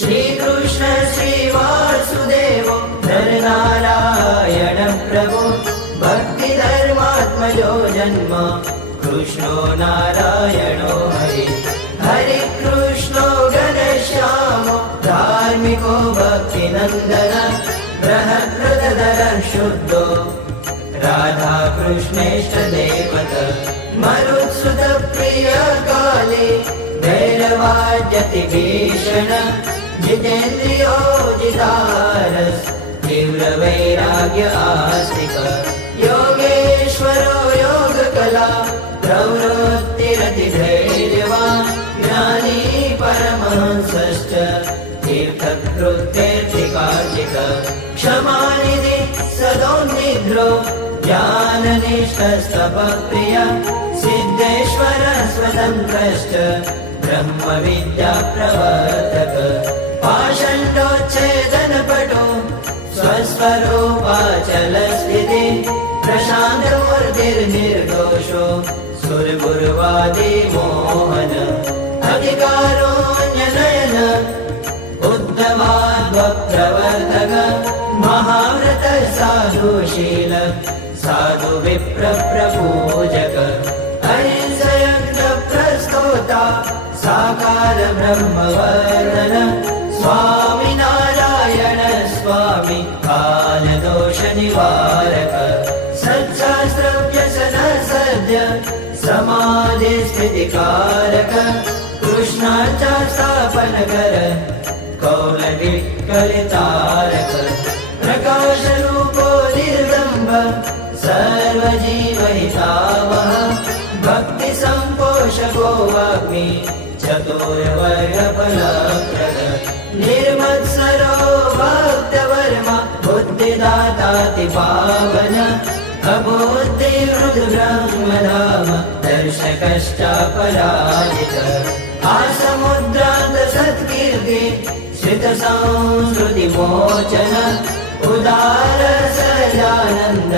श्रीकृष्ण श्रीवासुदेवो नरनारायण प्रभो भक्तिधर्मात्मजो जन्म। कृष्णो नारायणो हरि हरि कृष्णो घनश्यामो धार्मिको भक्तिनन्दन बृहत्कृतधर शुद्धो राधा कृष्णेष्ट देवत मरुत्सुत प्रिय काले भैरवाद्यति भीषण जितेन्द्रियो जितारस् तीव्र वैराग्य आस्तिक योगेश्वरो योगकला प्रवृत्तिरति धैर्यवान् ज्ञानी परमहंसश्च तीर्थकृत्येर्थिकार्जिक क्षमानिधि सदोन्निध्रो ज्ञाननिष्ठस्तपप्रिय सिद्धेश्वर स्वतन्त्रश्च ब्रह्मविद्या प्रवर्तक पाषण्डोच्छेदनपटो स्वस्वरूपाचलस्थिति प्रशान्तमूर्तिर्निर्दोषो सुरगुर्वादी मोहन अधिकारोऽन्यनयन उद्धवाद्वप्रवर्तक महाव्रत साधुशील साधु विप्रप्रपूजक प्रस्तोता साकार ब्रह्मवर्धन स्वामी नारायण स्वामी कालदोष निवारक सच्छास्त्रव्यसन सद्य समाधिस्थितिकारक कृष्णाचा स्थापन कर कौलविकलितारक प्रकाशरूपो निर्लम्ब सर्वजीवहितावः भक्तिसम्पोषको वाग्मी चतुर्वर्गफलप्रद निर्मत्सरो भक्तवर्मा बुद्धिदाताति पावन। अबुद्धिमृदुब्रह्मधाम दर्शकश्चापराजित। आसमुद्रान्त सत्कीर्ति श्रितसंस्कृतिमोचन उदार सजानन्द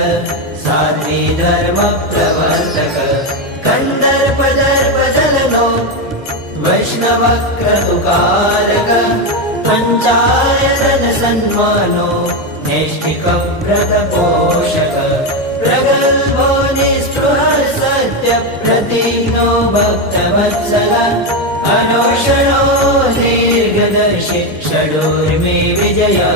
साध्वी धर्मप्रवर्तक। कन्दर्पदर्पदलनो वैष्णवक्रतुकारक पञ्चायतन सन्मानो नैष्ठिकव्रतपोषक प्रगल्भो निःस्पृहः सत्य प्रतिज्ञो भक्तवत्सल अनोषणो दीर्घदर्शि षडोर्मे विजया